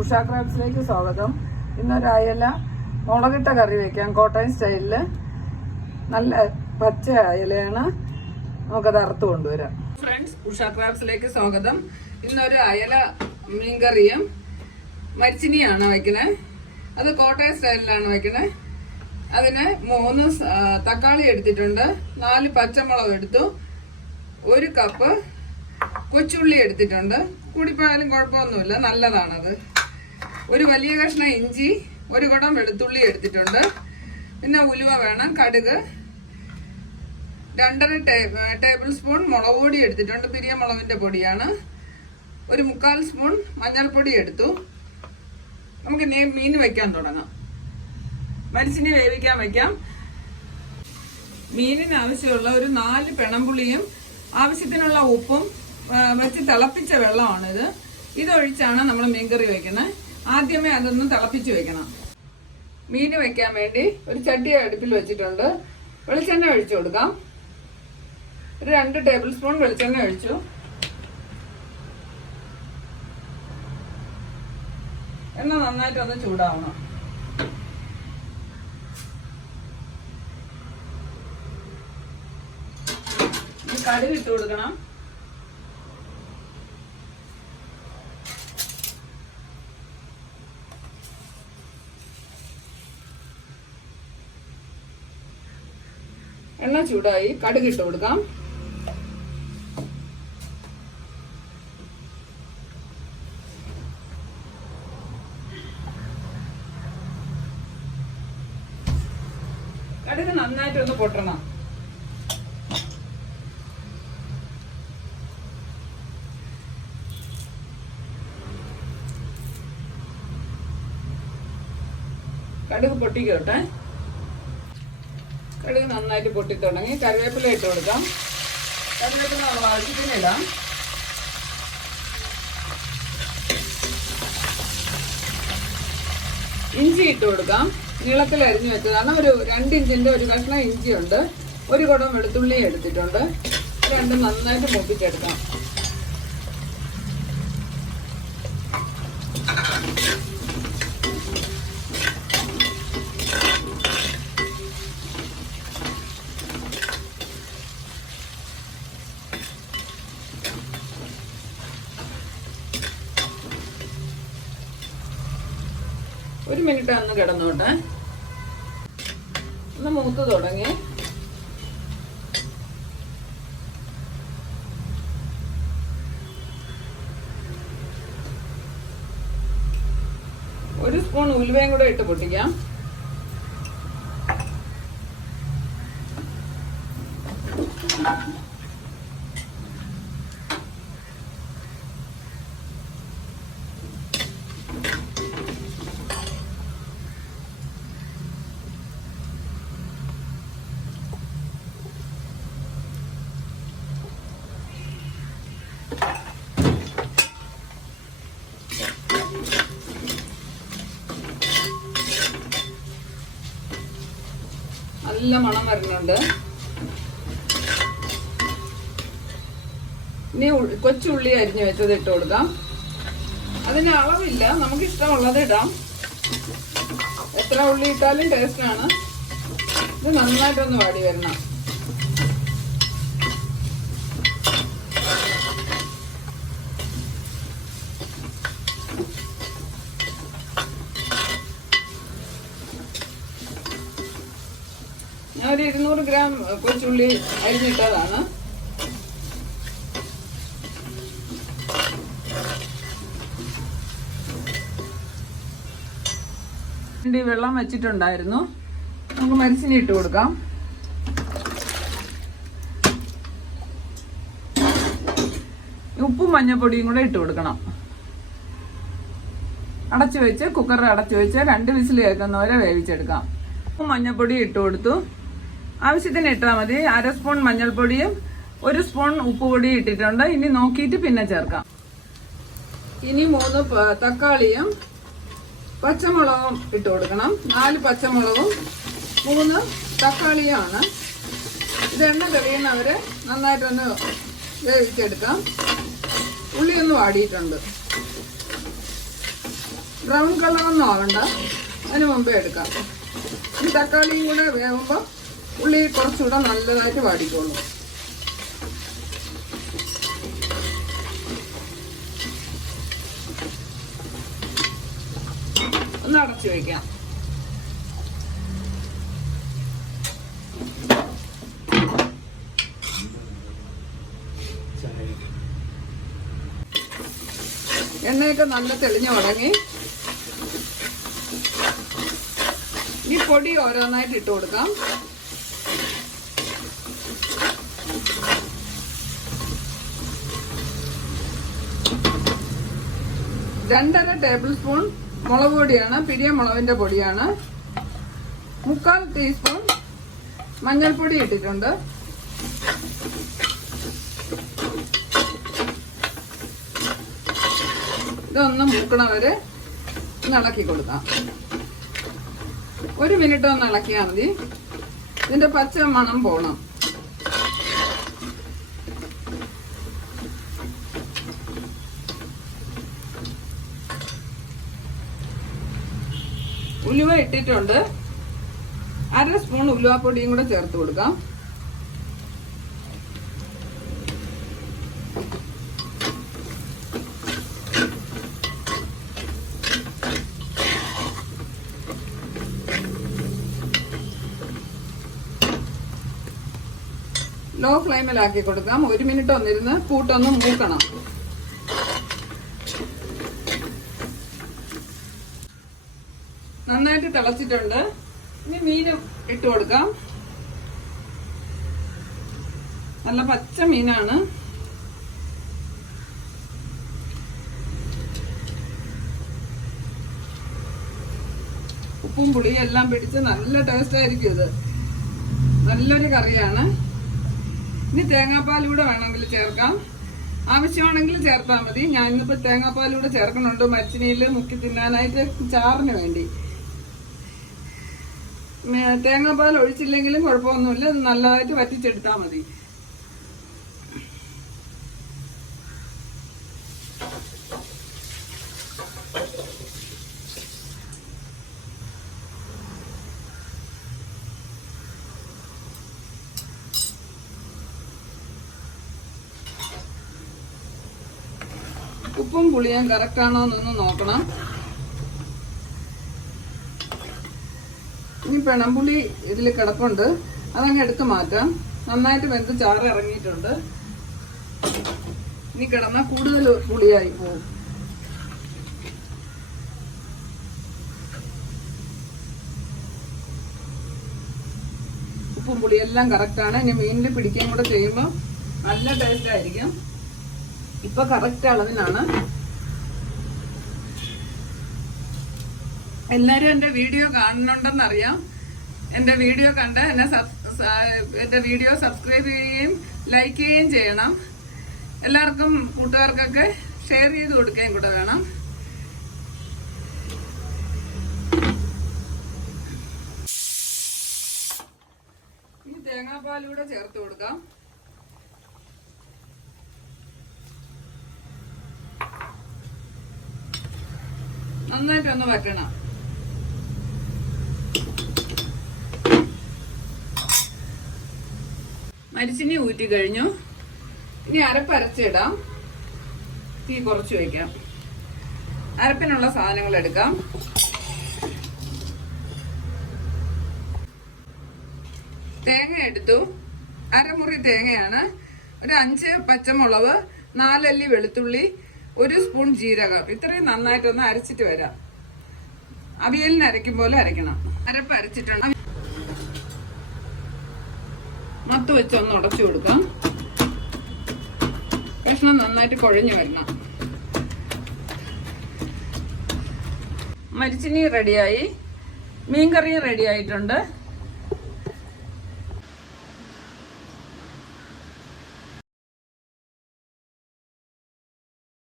ഉഷ ക്രാബ്സിലേക്ക് സ്വാഗതം. ഇന്നൊരു അയല മുളകിട്ട കറി വെക്കാം. കോട്ടയം സ്റ്റൈലിൽ നല്ല പച്ച അയലയാണ്. നമുക്കത് അറുത്ത് കൊണ്ടുവരാം. ഫ്രണ്ട്സ് ഉഷ ക്രാബ്സിലേക്ക് സ്വാഗതം. ഇന്നൊരു അയല മീൻകറിയും മരിച്ചിനിയാണ് വെക്കണേ. അത് കോട്ടയം സ്റ്റൈലിലാണ് വെക്കണേ. അതിന് മൂന്ന് തക്കാളി എടുത്തിട്ടുണ്ട്. നാല് പച്ചമുളക് എടുത്തു. ഒരു കപ്പ് കൊച്ചുള്ളി എടുത്തിട്ടുണ്ട്. കൂടിപ്പോയാലും കുഴപ്പമൊന്നുമില്ല. നല്ലതാണത്. ഒരു വലിയ കഷ്ണം ഇഞ്ചി ഒരു കുടം വെളുത്തുള്ളി എടുത്തിട്ടുണ്ട്. പിന്നെ ഉലുവ വേണം കടുക്. രണ്ടര ടേബിൾ സ്പൂൺ മുളക് പൊടി എടുത്തിട്ടുണ്ട് പിരിയ പൊടിയാണ്. ഒരു മുക്കാൽ സ്പൂൺ മഞ്ഞൾപ്പൊടി എടുത്തു. നമുക്ക് ഇനി മീൻ വെക്കാൻ തുടങ്ങാം. മരിച്ചിനി വേവിക്കാൻ വെക്കാം. മീനിന് ആവശ്യമുള്ള ഒരു നാല് പിണമ്പുളിയും ആവശ്യത്തിനുള്ള ഉപ്പും വെച്ച് തിളപ്പിച്ച വെള്ളമാണിത്. ഇതൊഴിച്ചാണ് നമ്മൾ മീൻകറി വെക്കുന്നത്. ആദ്യമേ അതൊന്ന് തിളപ്പിച്ച് വെക്കണം. മീൻ വെക്കാൻ വേണ്ടി ഒരു ചട്ടി അടുപ്പിൽ വെച്ചിട്ടുണ്ട്. വെളിച്ചെണ്ണ ഒഴിച്ചു കൊടുക്കാം. ഒരു രണ്ട് ടേബിൾ സ്പൂൺ വെളിച്ചെണ്ണ ഒഴിച്ചു. എണ്ണ നന്നായിട്ടൊന്ന് ചൂടാവണം. കടുക് ഇട്ട് കൊടുക്കണം. എണ്ണ ചൂടായി കടുക് ഇട്ട് കൊടുക്കാം. കടുക് നന്നായിട്ട് ഒന്ന് പൊട്ടണം. കടുക് പൊട്ടിക്കോട്ടെ. കടുക് നന്നായിട്ട് പൊട്ടി തുടങ്ങി കറിവേപ്പില ഇട്ട് കൊടുക്കാം. കറിവേപ്പില നമ്മൾ ആവശ്യത്തിന് ഇടാം. ഇഞ്ചി ഇട്ട് കൊടുക്കാം. നീളത്തിൽ അരിഞ്ഞു വെച്ചതാണ്. ഒരു രണ്ട് ഇഞ്ചിന്റെ ഒരു കഷ്ണം ഇഞ്ചി ഉണ്ട് ഒരു കുടം വെളുത്തുള്ളി എടുത്തിട്ടുണ്ട്. രണ്ടും നന്നായിട്ട് മൂപ്പിച്ചെടുക്കാം ഒരു മിനിറ്റ് ഒന്ന് കിടന്നോട്ടെ. ഒന്ന് മൂത്ത് തുടങ്ങി. ഒരു സ്പൂൺ ഉലുവയും കൂടെ ഇട്ട് പൊട്ടിക്കാം. നല്ല മണം വരുന്നുണ്ട്. ഇനി കൊച്ചുള്ളി അരിഞ്ഞു വെച്ചത് ഇട്ട് കൊടുക്കാം. അതിന് അളവില്ല നമുക്ക് ഇഷ്ടമുള്ളത് ഇടാം. എത്ര ഉള്ളി ഇട്ടാലും ടേസ്റ്റ് ആണ്. ഇത് നന്നായിട്ടൊന്ന് വാടി വരണം. ഒരു ഇരുന്നൂറ് ഗ്രാം കൊച്ചുള്ളി അരിഞ്ഞിട്ടതാണ്. വെള്ളം വെച്ചിട്ടുണ്ടായിരുന്നു. നമുക്ക് മരിച്ചിനി ഇട്ട് കൊടുക്കാം. ഉപ്പും മഞ്ഞപ്പൊടിയും കൂടെ ഇട്ട് കൊടുക്കണം. അടച്ചു വെച്ച് കുക്കറിൽ അടച്ചു വെച്ച് രണ്ട് വിസിൽ കേൾക്കുന്നവരെ വേവിച്ചെടുക്കാം. മഞ്ഞപ്പൊടി ഇട്ട് കൊടുത്തു. ആവശ്യത്തിന് ഇട്ടാൽ മതി. അര സ്പൂൺ മഞ്ഞൾപ്പൊടിയും ഒരു സ്പൂൺ ഉപ്പുപൊടിയും ഇട്ടിട്ടുണ്ട്. ഇനി നോക്കിയിട്ട് പിന്നെ ചേർക്കാം. ഇനി മൂന്ന് തക്കാളിയും പച്ചമുളകും ഇട്ട് കൊടുക്കണം. നാല് പച്ചമുളകും മൂന്ന് തക്കാളിയുമാണ്. ഇത് എണ്ണ തെളിയുന്നവർ നന്നായിട്ടൊന്ന് വേവിച്ചെടുക്കാം. ഉള്ളിയൊന്ന് വാടിയിട്ടുണ്ട്. ബ്രൗൺ കളറൊന്നും ആവണ്ട. അതിന് മുമ്പേ എടുക്കാം. ഈ തക്കാളിയും കൂടെ വേകുമ്പോൾ ഉള്ളി കുറച്ചുകൂടെ നല്ലതായിട്ട് വാടിക്കോളൂ. ഒന്ന് അടച്ചു വയ്ക്കാം എണ്ണയൊക്കെ നല്ല തെളിഞ്ഞു തുടങ്ങി. ഈ പൊടി ഓരോന്നായിട്ട് ഇട്ട് കൊടുക്കാം. രണ്ടര ടേബിൾ സ്പൂൺ മുളക് പൊടിയാണ് പിരിയ മുളകിന്റെ പൊടിയാണ്. മുക്കാൽ ടീസ്പൂൺ മഞ്ഞൾപ്പൊടി ഇട്ടിട്ടുണ്ട്. ഇതൊന്ന് മൂക്കണവരെ ഇളക്കി കൊടുക്കാം. ഒരു മിനിറ്റ് ഒന്ന് ഇളക്കിയാൽ മതി. ഇതിന്റെ പച്ച മണം പോണം. ഉലുവ ഇട്ടിട്ടുണ്ട്. അര സ്പൂൺ ഉലുവാപ്പൊടിയും കൂടെ ചേർത്ത് കൊടുക്കാം. ലോ ഫ്ലെയിമിലാക്കി കൊടുക്കാം. ഒരു മിനിറ്റ് ഒന്നിരുന്ന് കൂട്ടൊന്ന് മൂക്കണം. നന്നായിട്ട് തിളച്ചിട്ടുണ്ട്. ഇനി മീനും ഇട്ട് കൊടുക്കാം. നല്ല പച്ച മീനാണ്. ഉപ്പും പുളിയും എല്ലാം പിടിച്ച് നല്ല ടേസ്റ്റ് ആയിരിക്കും ഇത്. നല്ലൊരു കറിയാണ്. ഇനി തേങ്ങാപ്പാലൂടെ വേണമെങ്കിൽ ചേർക്കാം. ആവശ്യമാണെങ്കിൽ ചേർത്താൽ മതി. ഞാനിന്നിപ്പോൾ തേങ്ങാപ്പാലൂടെ ചേർക്കണുണ്ട് മച്ചിനിയിൽ മുക്കി തിന്നാനായിട്ട് ചാറിന് വേണ്ടി. തേങ്ങാപ്പാൽ ഒഴിച്ചില്ലെങ്കിലും കുഴപ്പമൊന്നുമില്ല. നല്ലതായിട്ട് വറ്റിച്ചെടുത്താൽ മതി. ഉപ്പും പുളിയും കറക്റ്റാണോ എന്നൊന്ന് നോക്കണം. പെണമ്പുളി ഇതിൽ കിടപ്പുണ്ട്. അതങ്ങ് എടുത്ത് മാറ്റാം. നന്നായിട്ട് വെന്ത് ചാറ് ഇറങ്ങിയിട്ടുണ്ട്. ഇനി കിടന്നാൽ കൂടുതൽ പുളിയായി പോകും ഉപ്പും പുളിയെല്ലാം കറക്റ്റാണ് ഇനി മീനിൽ പിടിക്കുകയും കൂടെ ചെയ്യുമ്പോൾ നല്ല ടേസ്റ്റ് ആയിരിക്കും. ഇപ്പൊ കറക്റ്റ് അളവിനാണ് എല്ലാരും എന്റെ വീഡിയോ കാണുന്നുണ്ടെന്നറിയാം. എന്റെ വീഡിയോ കണ്ട് എന്നെ എന്റെ വീഡിയോ സബ്സ്ക്രൈബ് ചെയ്യുകയും ലൈക്ക് ചെയ്യുകയും ചെയ്യണം. എല്ലാവർക്കും കൂട്ടുകാർക്കൊക്കെ ഷെയർ ചെയ്ത് കൊടുക്കുകയും കൂടെ വേണം. ഈ തേങ്ങാപ്പാലൂടെ ചേർത്ത് കൊടുക്കാം. നന്നായിട്ടൊന്ന് വറ്റണം. മരിച്ചിനി ഊറ്റി കഴിഞ്ഞു. ഇനി അരപ്പരച്ചിടാം. തീ കുറച്ച് വയ്ക്കാം അരപ്പിനുള്ള സാധനങ്ങൾ എടുക്കാം. തേങ്ങ എടുത്തു. അരമുറി തേങ്ങയാണ്. ഒരു അഞ്ച് പച്ചമുളക് നാലല്ലി വെളുത്തുള്ളി ഒരു സ്പൂൺ ജീരകം. ഇത്രയും നന്നായിട്ടൊന്ന് അരച്ചിട്ട് വരാം. അവിയലിന് അരയ്ക്കും പോലെ അരയ്ക്കണം. അരപ്പ് അരച്ചിട്ടുണ്ട്. മത്ത് വെച്ച് ഒന്ന് ഉടച്ചു കൊടുക്കാം. കഷ്ണം നന്നായിട്ട് കുഴഞ്ഞു വരണം. മരിച്ചിനി റെഡിയായി മീൻകറിയും റെഡി ആയിട്ടുണ്ട്.